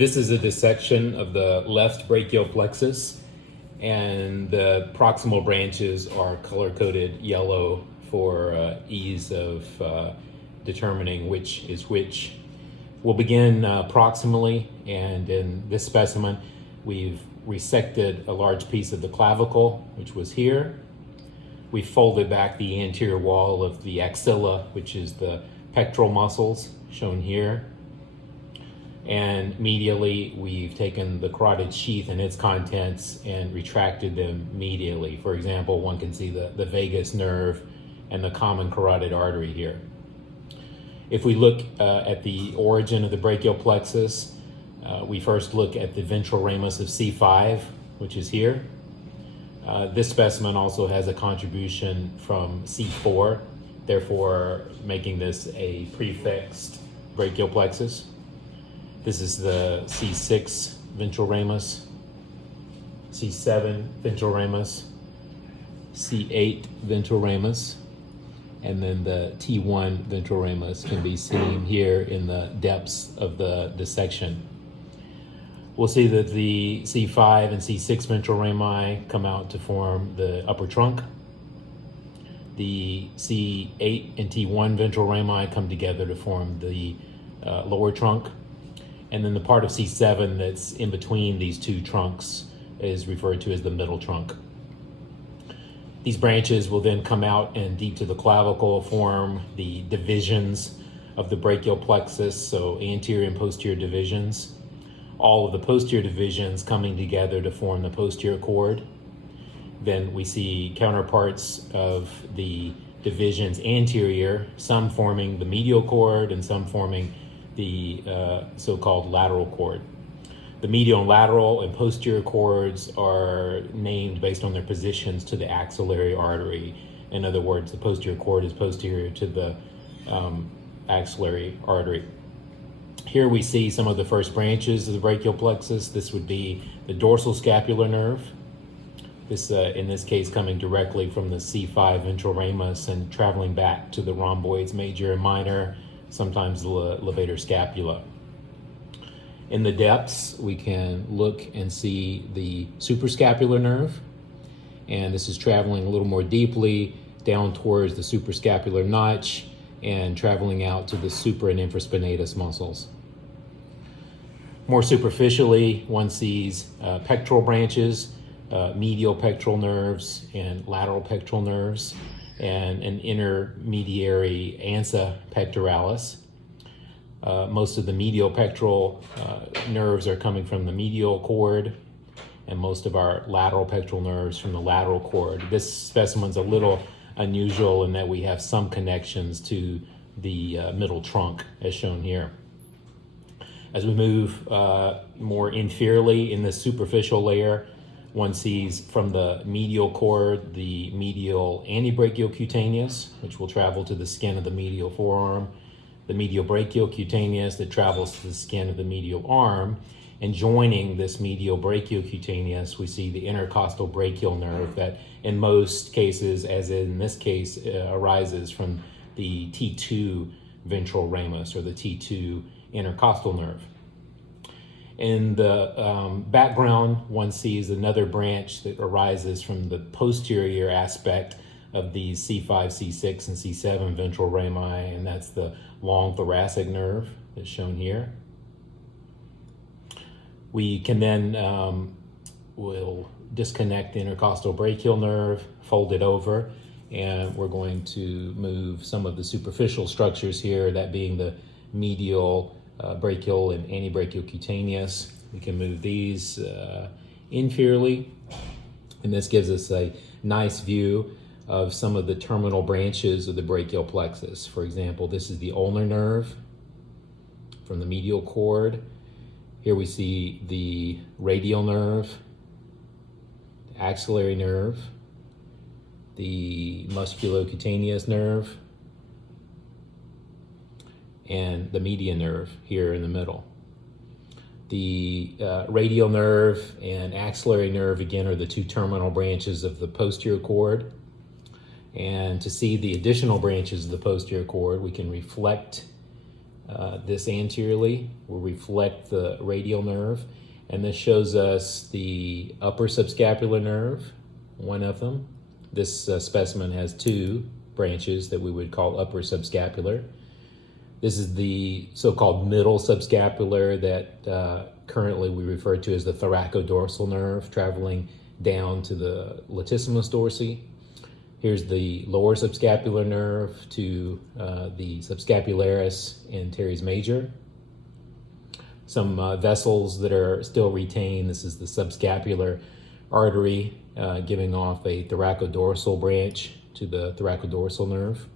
This is a dissection of the left brachial plexus, and the proximal branches are color-coded yellow for ease of determining which is which. We'll begin proximally, and in this specimen, we've resected a large piece of the clavicle, which was here. We folded back the anterior wall of the axilla, which is the pectoral muscles, shown here. And medially, we've taken the carotid sheath and its contents and retracted them medially. For example, one can see the vagus nerve and the common carotid artery here. If we look at the origin of the brachial plexus, we first look at the ventral ramus of C5, which is here. This specimen also has a contribution from C4, therefore making this a prefixed brachial plexus. This is the C6 ventral ramus, C7 ventral ramus, C8 ventral ramus, and then the T1 ventral ramus can be seen here in the depths of the dissection. We'll see that the C5 and C6 ventral rami come out to form the upper trunk. The C8 and T1 ventral rami come together to form the lower trunk. And then the part of C7 that's in between these two trunks is referred to as the middle trunk. These branches will then come out and deep to the clavicle, form the divisions of the brachial plexus, so anterior and posterior divisions. All of the posterior divisions coming together to form the posterior cord. Then we see counterparts of the divisions anterior, some forming the medial cord and some forming the so-called lateral cord. The medial and lateral and posterior cords are named based on their positions to the axillary artery. In other words, the posterior cord is posterior to the axillary artery. Here we see some of the first branches of the brachial plexus. This would be the dorsal scapular nerve. This, in this case, coming directly from the C5 ventral ramus and traveling back to the rhomboids major and minor, sometimes the levator scapula. In the depths, we can look and see the suprascapular nerve, and this is traveling a little more deeply down towards the suprascapular notch and traveling out to the supra and infraspinatus muscles. More superficially, one sees pectoral branches, medial pectoral nerves and lateral pectoral nerves, and an intermediary ansa pectoralis. Most of the medial pectoral nerves are coming from the medial cord, and most of our lateral pectoral nerves from the lateral cord. This specimen's a little unusual in that we have some connections to the middle trunk, as shown here. As we move more inferiorly in the superficial layer, one sees from the medial cord the medial antebrachial cutaneous, which will travel to the skin of the medial forearm, the medial brachial cutaneous that travels to the skin of the medial arm, and joining this medial brachial cutaneous, we see the intercostal brachial nerve that in most cases, as in this case, arises from the T2 ventral ramus or the T2 intercostal nerve. In the background, one sees another branch that arises from the posterior aspect of the C5, C6, and C7 ventral rami, and that's the long thoracic nerve that's shown here. We can then, we'll disconnect the intercostal brachial nerve, fold it over, and we're going to move some of the superficial structures here, that being the medial brachial and antebrachial cutaneous. We can move these inferiorly, and this gives us a nice view of some of the terminal branches of the brachial plexus. For example, this is the ulnar nerve from the medial cord. Here we see the radial nerve, the axillary nerve, the musculocutaneous nerve, and the median nerve here in the middle. The radial nerve and axillary nerve, again, are the two terminal branches of the posterior cord. And to see the additional branches of the posterior cord, we can reflect this anteriorly will reflect the radial nerve, and this shows us the upper subscapular nerve, one of them. This specimen has two branches that we would call upper subscapular. This is the so-called middle subscapular that currently we refer to as the thoracodorsal nerve, traveling down to the latissimus dorsi. Here's the lower subscapular nerve to the subscapularis and teres major. Some vessels that are still retained. This is the subscapular artery giving off a thoracodorsal branch to the thoracodorsal nerve.